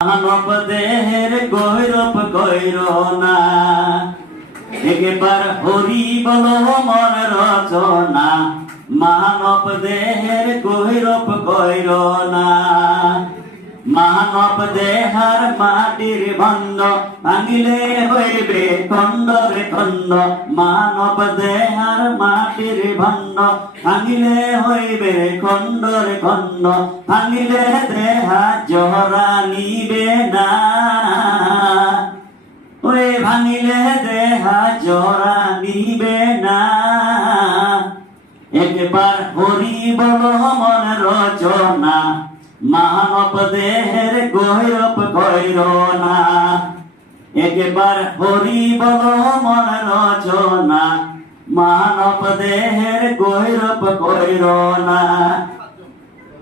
মানব দেহের গৈরব গৈর না, একবার হরি বল মন রচনা। মানব দেহের গৈরব গৈর না, মানব দেহার মাটির ভণ্ড ভাঙিলে হইবে খণ্ড রে খণ্ড। মানব দেহার মাটির ভণ্ড ভাঙিলে হইবে খণ্ড রে খণ্ড। ভাঙিলে দেহা জহরা নিবে না, ওই ভাঙিলে দেহা জহরা নিবে না। একবার হরি বল মন রচনা, মানব দেহের গৈরব গৈর না। একবার হরি বল মন রচনা, মানব দেহের গৈরব গৈর না।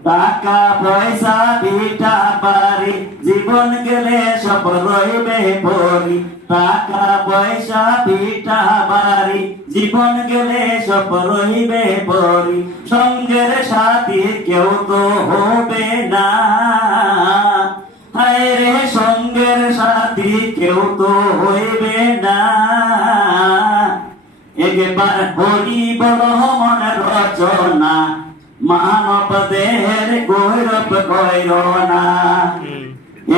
টাকা পয়সা ভিটা বাড়ি জীবন গেলে সব রইবে পরি। টাকা পয়সা ভিটা বাড়ি জীবন গেলে সব রইবে পরি। সঙ্গের সাথী কেউ তো হবে না, হায় রে সঙ্গের সাথী কেউ তো হইবে না। একবার হরি বল মন রচনা, মানব দেহের গৈরব গৈর না।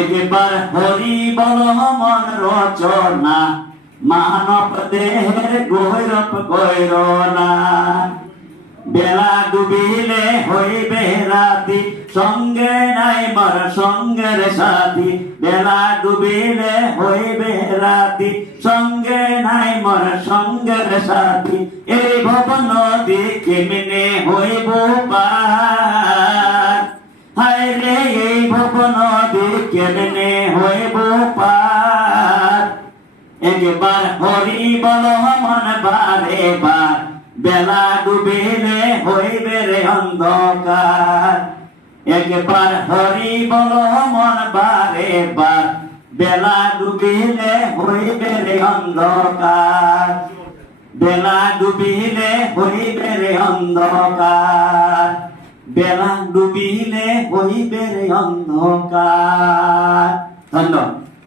একবার হরি বল মন রচনা, মানব দেহের গৈরব গৈর না। বেলা ডুবিলে হইবে রাতি, সঙ্গে নাই মর সঙ্গের সাথী। বেলা ডুবিলে হইবে রাতি, সঙ্গে নাই মর সঙ্গের সাথী। এই ভব নদী কেমনে হইব পার, হায় রে এই ভব নদী কেমনে হইব পার। একবার হরি বল মন বারে বার, বেলা ডুবিলে হইবে রে অন্ধকার। একবার হরি বল মন বারে বার, বেলা ডুবিলে হইবে রে অন্ধকার। বেলা ডুবিলে হইবে রে অন্ধকার, বেলা ডুবিলে হইবে রে অন্ধকার। ধন্যবাদ।